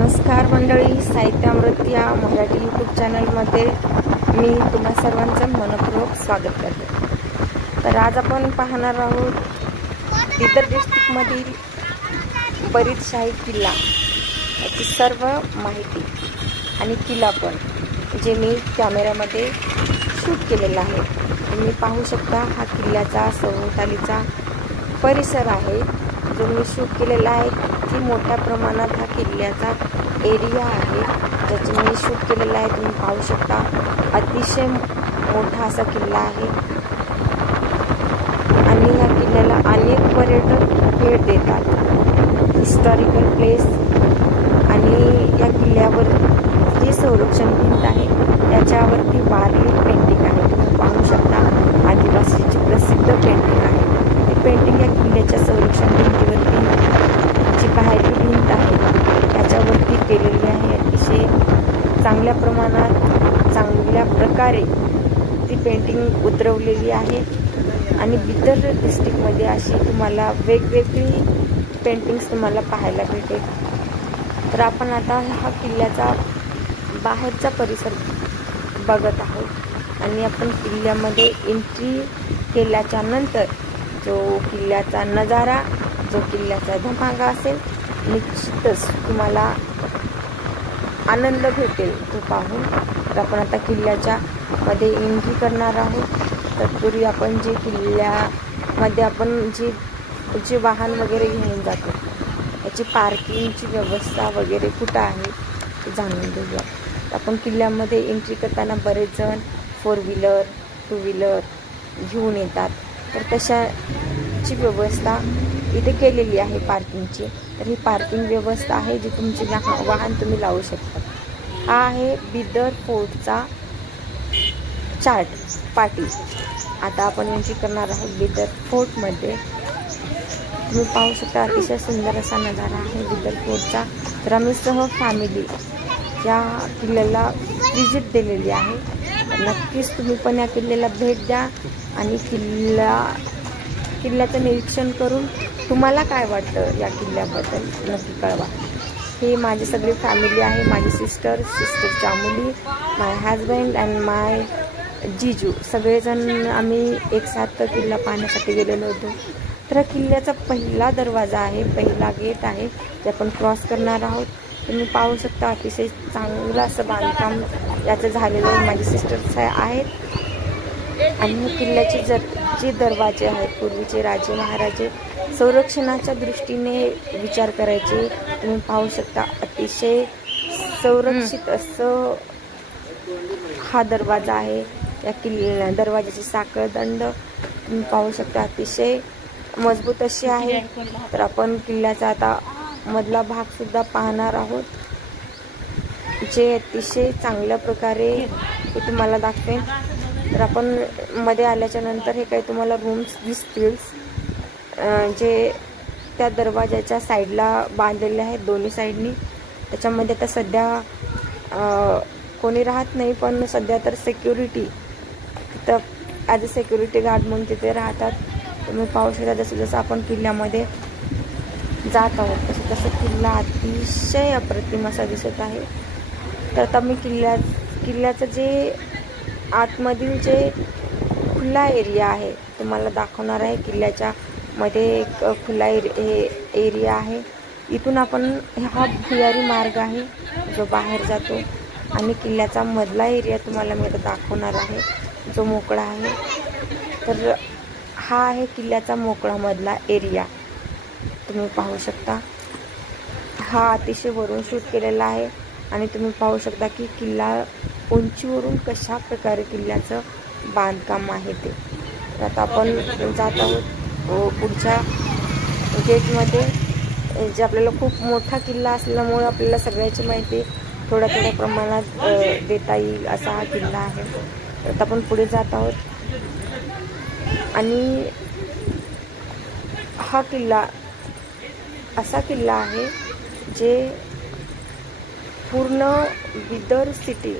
नमस्कार मंडळी, साहित्य अमृत या मराठी यूट्यूब चॅनलमध्ये मी तुम्हा सर्वांचं मनपूर्वक स्वागत करते। तर आज आपण पाहणार आहोत बिदर डिस्ट्रिक्टमधील बरीदशाही किल्ला याची सर्व माहिती आणि किल्ला पण जे मी कॅमेऱ्यामध्ये शूट केलेला आहे। तुम्ही पाहू शकता हा किल्ल्याचा सभोवतालीचा परिसर आहे जो मी शूट केलेला आहे। किती मोठ्या प्रमाणात हा किल्ल्याचा एरिया आहे ज्याचे मी शूट केलेला आहे, तुम्ही पाहू शकता। अतिशय मोठा असा किल्ला आहे आणि या किल्ल्याला अनेक पर्यटक भेट देतात। हिस्टॉरिकल प्लेस आणि या किल्ल्यावर जी संरक्षण भिंत आहे त्याच्यावरती वारली पेंटिंग आहे, तुम्ही पाहू शकता। आदिवासीची प्रसिद्ध पेंटिंग आहे। ही पेंटिंग या किल्ल्याच्या संरक्षण भिंतीवरती जी बाहेरची भिंत आहे त्याच्यावरती केलेली आहे। अतिशय चांगल्या प्रमाणात चांगल्या प्रकारे ती पेंटिंग उतरवलेली आहे आणि बिदर डिस्ट्रिक्टमध्ये अशी तुम्हाला वेगवेगळी पेंटिंग्स तुम्हाला पाहायला भेटेल। तर आपण आता हा किल्ल्याचा बाहेरचा परिसर बघत आहोत आणि आपण किल्ल्यामध्ये एंट्री केल्याच्या नंतर जो किल्ल्याचा नजारा, जो किल्ल्याचा धमाका असेल, निश्चितच तुम्हाला आनंद भेटेल तो पाहून। तर आपण आता किल्ल्याच्या मध्ये एंट्री करणार आहोत। तत्पूर्वी आपण जे किल्ल्यामध्ये आपण जे वाहन वगैरे घेऊन जातो याची पार्किंगची व्यवस्था वगैरे कुठं आहे ते जाणून घेऊया। आपण किल्ल्यामध्ये एंट्री करताना बरेच जण 4 व्हीलर 2 व्हीलर घेऊन येतात, तर तशाची व्यवस्था इथे केलेली आहे पार्किंगची। तर ही पार्किंग व्यवस्था आहे जी तुमची वाहन तुम्ही लावू शकता। हा आहे बिदर फोर्टचा चार्ट पाटी। आता आपण एंट्री करणार आहोत बिदर फोर्टमध्ये। तुम्ही पाहू शकता अतिशय सुंदर असा नजारा आहे बिदर फोर्टचा। तर आम्ही सह फॅमिली या किल्ल्याला विजिट दिलेली आहे। नक्कीच तुम्ही पण या किल्ल्याला भेट द्या आणि किल्ल्याचं निरीक्षण करून तुम्हाला काय वाटतं या किल्ल्याबद्दल नक्की कळवा। हे माझी सगळी फॅमिली आहे, माझी सिस्टरच्या मुली, माय हजबंड अँड माय जीजू, सगळेजण आम्ही एक साथ किल्ला पाहण्यासाठी गेलेलो होतो। तर किल्ल्याचा पहिला दरवाजा आहे, पहिला गेट आहे जे आपण क्रॉस करणार आहोत। तुम्ही पाहू शकता अतिशय चांगलं असं बांधकाम याचं झालेलं आहे। माझे सिस्टर्स आहेत आणि किल्ल्याचे जे दरवाजे आहेत पूर्वीचे राजे महाराजे संरक्षणाच्या दृष्टीने विचार करायचे। तुम्ही पाहू शकता अतिशय संरक्षित असं हा दरवाजा आहे। या दरवाजाची साखळदंड तुम्ही पाहू शकता अतिशय मजबूत अशी आहे। तर आपण किल्ल्याचा आता मधला भाग सुद्धा पाहणार आहोत जे अतिशय चांगल्या प्रकारे हे तुम्हाला दाखवेन। तर आपण मध्ये आल्याच्या नंतर हे काही तुम्हाला रूम्स दिसतील जे त्या दरवाजाच्या साईडला बांधलेले आहेत दोन्ही साईडनी। त्याच्यामध्ये आता सध्या कोणी राहत नाही, पण सध्या तर सिक्युरिटी तिथं ॲज अ सिक्युरिटी गार्ड म्हणून तिथे राहतात। तुम्ही पाहू शकता जसं जसं आपण किल्ल्यामध्ये जात आहोत तसं तसं किल्ला अतिशय अप्रतिम असा दिसत आहे। तर आता मी किल्ल्याचं जे आतमधील जे खुला एरिया आहे तुम्हाला दाखवणार आहे। किल्ल्याच्या मध्ये एक खुला एरिया आहे। इथून आपण हा भुयारी मार्ग आहे जो बाहेर जातो आणि किल्ल्याचा मधला एरिया तुम्हाला मी आता दाखवणार आहे जो मोकळा आहे। तर हा आहे किल्ल्याचा मोकळा मधला एरिया, तुम्ही पाहू शकता। हा अतिशय वरून शूट केलेला आहे आणि तुम्ही पाहू शकता की किल्ला उंचीवरून कशा प्रकारे किल्ल्याचं बांधकाम आहे ते। तर आता आपण जात आहोत पुढच्या गेटमध्ये, जे आपल्याला खूप मोठा किल्ला असल्यामुळे आपल्याला सगळ्याची माहिती थोड्या प्रमाणात देता येईल असा हा किल्ला आहे। तर आता आपण पुढे जात आहोत आणि हा किल्ला असा किल्ला आहे जे पूर्ण बिदर सिटी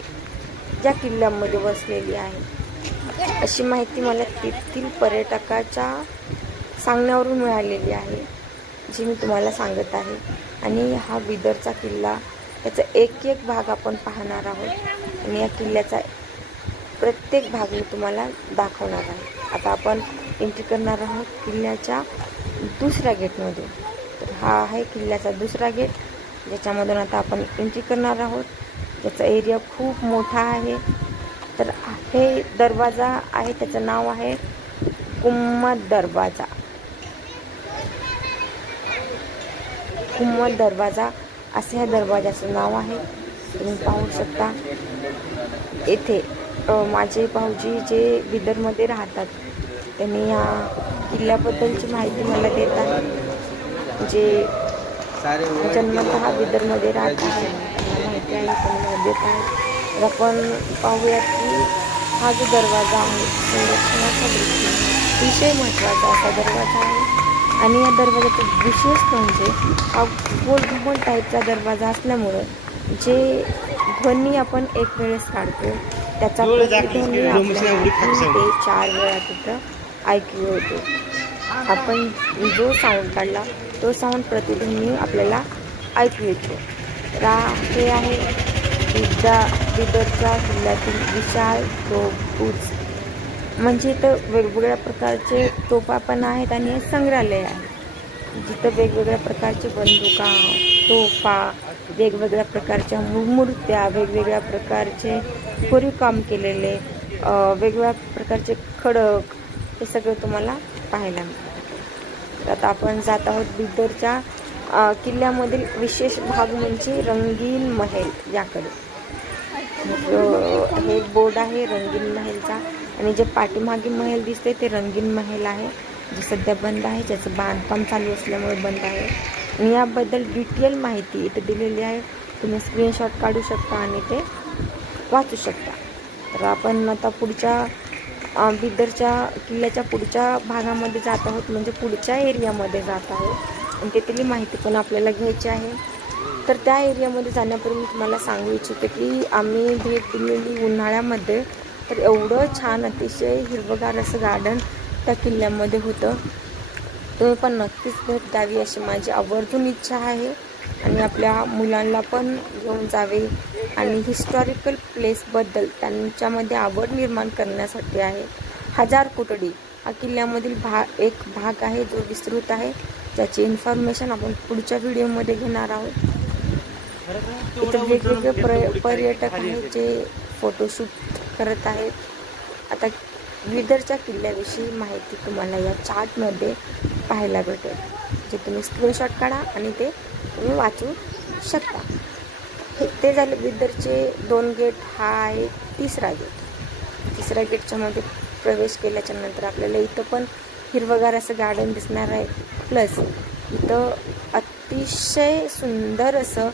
ज्या किल्ल्यामध्ये वसलेली आहे अशी माहिती मला तेथील पर्यटकाच्या सांगण्यावरून मिळालेली आहे, जी मी तुम्हाला सांगत आहे। आणि हा बिदरचा किल्ला त्याचा एक एक भाग आपण पाहणार आहोत आणि या किल्ल्याचा प्रत्येक भाग मी तुम्हाला दाखवणार आहे। आता आपण एंट्री करणार आहोत किल्ल्याच्या दुसऱ्या गेटमध्ये। तर हा आहे किल्ल्याचा दुसरा गेट, ज्याच्यामधून आता आपण एंट्री करणार आहोत। त्याचा एरिया खूप मोठा आहे। तर हे दरवाजा आहे, त्याचं नाव आहे कुम्मत दरवाजा। कुम्मत दरवाजा असे ह्या दरवाजाचं नाव आहे। तुम्ही पाहू शकता येथे माझे भाऊजी जे बिदरमध्ये राहतात त्यांनी या किल्ल्याबद्दलची माहिती मला देतात। जे जन्मतः बिदरमध्ये राहत आहेत त्यांना माहिती आहे, त्यांनी मला देत आहेत। तर आपण पाहूयात की हा जो दरवाजा आहे संरक्षणाच्या दृष्टीने अतिशय महत्त्वाचा असा दरवाजा आहे। आणि या दरवाजाचा विशेष म्हणजे हा गोल टाईपचा दरवाजा असल्यामुळे जे ध्वनी आपण एक वेळेस काढतो त्याचा प्रतिध्वनी आपल्याला 3 ते 4 वेळा तिथं ऐकू येतो। आपण जो साऊंड काढला तो साऊंड प्रतिध्वनी आपल्याला ऐकू येतो। तर हे आहे बिदरच्या किल्ल्यातील विशाल तोफगोज, म्हणजे इथं वेगवेगळ्या प्रकारचे तोफा पण आहेत आणि हे संग्रहालय आहे जिथं वेगवेगळ्या प्रकारचे बंदुका, तोफा, वेगवेगळ्या प्रकारच्या मूर्त्या, वेगवेगळ्या प्रकारचे कोरीव काम केलेले, वेगवेगळ्या प्रकारचे खडक, हे सगळं तुम्हाला पाहायला मिळतं। तर आता आपण जात आहोत बिदरच्या किल्ल्यामधील विशेष भाग म्हणजे रंगीन महल याकडे। हे बोर्ड आहे रंगीन महलचा आणि जे पाठीमागे महल दिसते ते रंगीन महल आहे, जे सध्या बंद आहे, ज्याचं बांधकाम चालू असल्यामुळे बंद आहे। आणि याबद्दल डिटेल माहिती इथे दिलेली आहे, तुम्ही स्क्रीनशॉट काढू शकता आणि ते वाचू शकता। तर आपण आता पुढच्या बिदरच्या किल्ल्याच्या पुढच्या भागामध्ये जात आहोत, म्हणजे पुढच्या एरियामध्ये जात आहोत आणि तेथील माहिती पण आपल्याला घ्यायची आहे। तर त्या एरियामध्ये जाण्यापूर्वी तुम्हाला सांगू इच्छिते की आम्ही भेट दिलेली उन्हाळ्यामध्ये, तर एवढं छान अतिशय हिरवगार असं गार्डन त्या किल्ल्यामध्ये होतं। तुम्ही पण नक्कीच भेट द्यावी अशी माझी आवर्जून इच्छा आहे आणि आपल्या मुलांना पण घेऊन जावे आणि हिस्टॉरिकल प्लेसबद्दल त्यांच्यामध्ये आवड निर्माण करण्यासाठी आहे। 1000 कोटडी हा किल्ल्यामधील एक भाग आहे जो विस्तृत आहे, ज्याची इन्फॉर्मेशन आपण पुढच्या व्हिडिओमध्ये घेणार आहोत। इथं वेगवेगळे पर्यटक आहेत जे फोटोशूट करत आहेत। आता बिदरच्या किल्ल्याविषयी माहिती तुम्हाला या चार्टमध्ये पाहायला भेटेल, जे तुम्ही स्क्रीनशॉट काढा आणि ते तुम्ही वाचू शकता। ते झाले बिदरचे 2 गेट, हा आहे तिसरा गेट। तिसऱ्या गेटच्या मध्ये प्रवेश केल्याच्या नंतर आपल्याला इथं पण हिरवगार असं गार्डन दिसणार आहे, प्लस इथं अतिशय सुंदर असं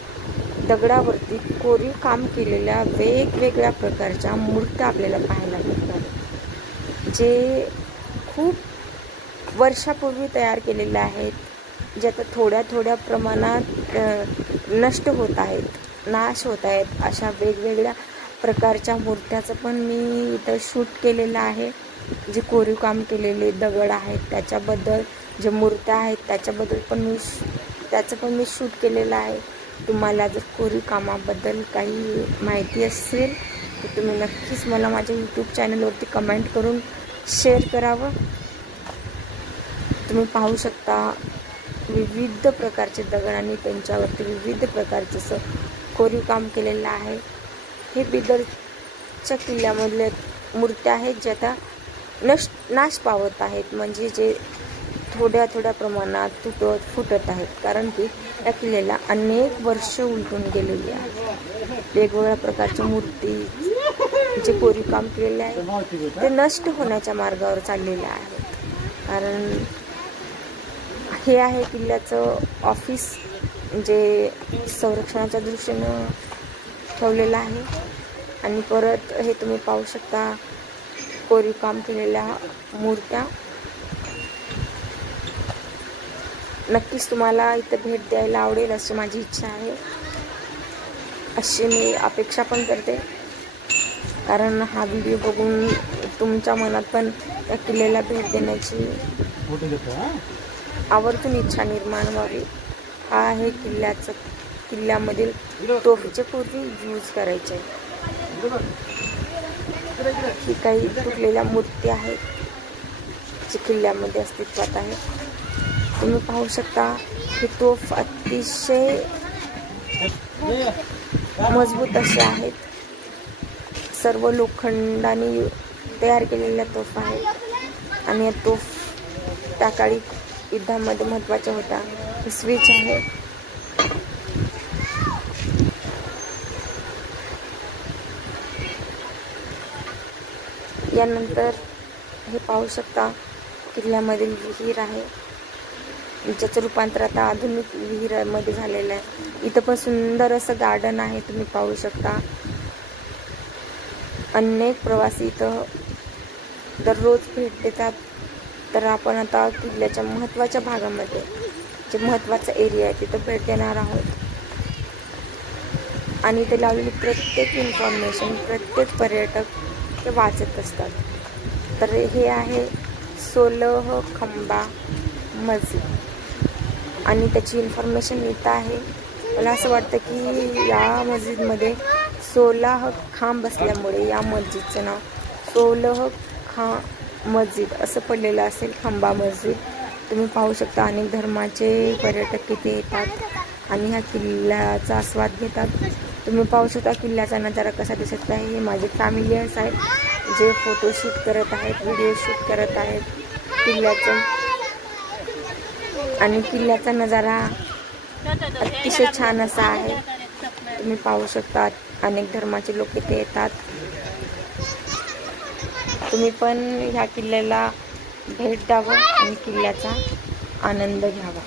दगडावरती कोरीव काम केलेल्या वेगवेगळ्या प्रकारच्या मूर्त्या आपल्याला पाहायला मिळतात, जे खूप वर्षापूर्वी तयार केलेल्या आहेत, जे आता थोड्या थोड्या प्रमाणात नष्ट होत आहेत, नाश होत आहेत। अशा वेगवेगळ्या प्रकारच्या मूर्त्याचं पण मी इथं शूट केलेलं आहे। जे कोरीव काम केलेले दगड आहेत त्याच्याबद्दल, जे मूर्त्या आहेत त्याच्याबद्दल त्याचं पण मी शूट केलेलं आहे। तुम्हाला जर कोरीव कामाबद्दल काही माहिती असेल तर तुम्ही नक्कीच मला माझ्या यूट्यूब चॅनलवरती कमेंट करून शेअर करावं। तुम्ही पाहू शकता विविध प्रकारचे दगड आणि त्यांच्यावरती विविध प्रकारचं असं कोरीव काम केलेलं आहे। हे बिदरच्या किल्ल्यामधले मूर्त्या आहेत जे आता नाश पावत आहेत, म्हणजे जे थोड्या थोड्या प्रमाणात फुटत आहेत, कारण की या किल्ल्याला अनेक वर्ष उलटून गेलेली आहेत। वेगवेगळ्या प्रकारच्या मूर्ती जे कोरीव काम केलेले आहे ते नष्ट होण्याच्या मार्गावर चाललेले आहेत। कारण हे आहे किल्ल्याचं ऑफिस, जे संरक्षणाच्या दृष्टीनं ठेवलेलं आहे। आणि परत हे तुम्ही पाहू शकता कोरीव काम केलेल्या मूर्त्या। नक्कीच तुम्हाला इथं भेट द्यायला आवडेल अशी माझी इच्छा आहे, अशी मी अपेक्षा पण करते, कारण हा व्हिडिओ बघून तुमच्या मनात पण त्या किल्ल्याला भेट देण्याची आवर्जून इच्छा निर्माण व्हावी। हा आहे किल्ल्याचं किल्ल्यामधील तोफीचे पूर्वी यूज करायचे. ही काही तुटलेल्या मूर्ती आहेत जी किल्ल्यामध्ये अस्तित्वात आहे. तुम्ही पाहू शकता ही तोफ अतिशय मजबूत असे आहेत. सर्व लोखंडाने तयार केलेल्या तोफ आहेत आणि या तोफ त्या काळी युद्धामध्ये महत्त्वाच्या होत्या. ही स्विच आहे. यानंतर हे पाहू शकता किल्ल्यामधील विहीर आहे ज्याचं रूपांतर आता आधुनिक विहीरमध्ये झालेलं आहे. इथं पण सुंदर असं गार्डन आहे, तुम्ही पाहू शकता. अनेक प्रवासी इथं दररोज भेट देतात. तर आपण आता किल्ल्याच्या महत्त्वाच्या भागामध्ये जे महत्त्वाचा एरिया आहे तिथं भेट देणार आहोत. आणि इथे लावलेली प्रत्येक इन्फॉर्मेशन प्रत्येक पर्यटक ते वाचत असतात. तर हे आहे 16 खंबा मस्जिद आणि त्याची इन्फॉर्मेशन इथं आहे. मला असं वाटतं की या मस्जिदमध्ये 16 खांब असल्यामुळे या मस्जिदचं नाव 16 मस्जिद असं पडलेलं असेल, खंबा मस्जिद. तुम्ही पाहू शकता अनेक धर्माचे पर्यटक इथे येतात आणि ह्या किल्ल्याचा आस्वाद घेतात. तुम्ही पाहू शकता किल्ल्याचा नजारा कसा दिसत आहे. हे माझे फॅमिलीज आहेत जे फोटो शूट करत आहेत, व्हिडिओ शूट करत आहेत किल्ल्याचं. आणि किल्ल्याचा नजारा अतिशय छान असा आहे. तुम्ही पाहू शकता अनेक धर्माचे लोक इथे येतात. तुम्ही पण ह्या किल्ल्याला भेट द्यावं आणि किल्ल्याचा आनंद घ्यावा.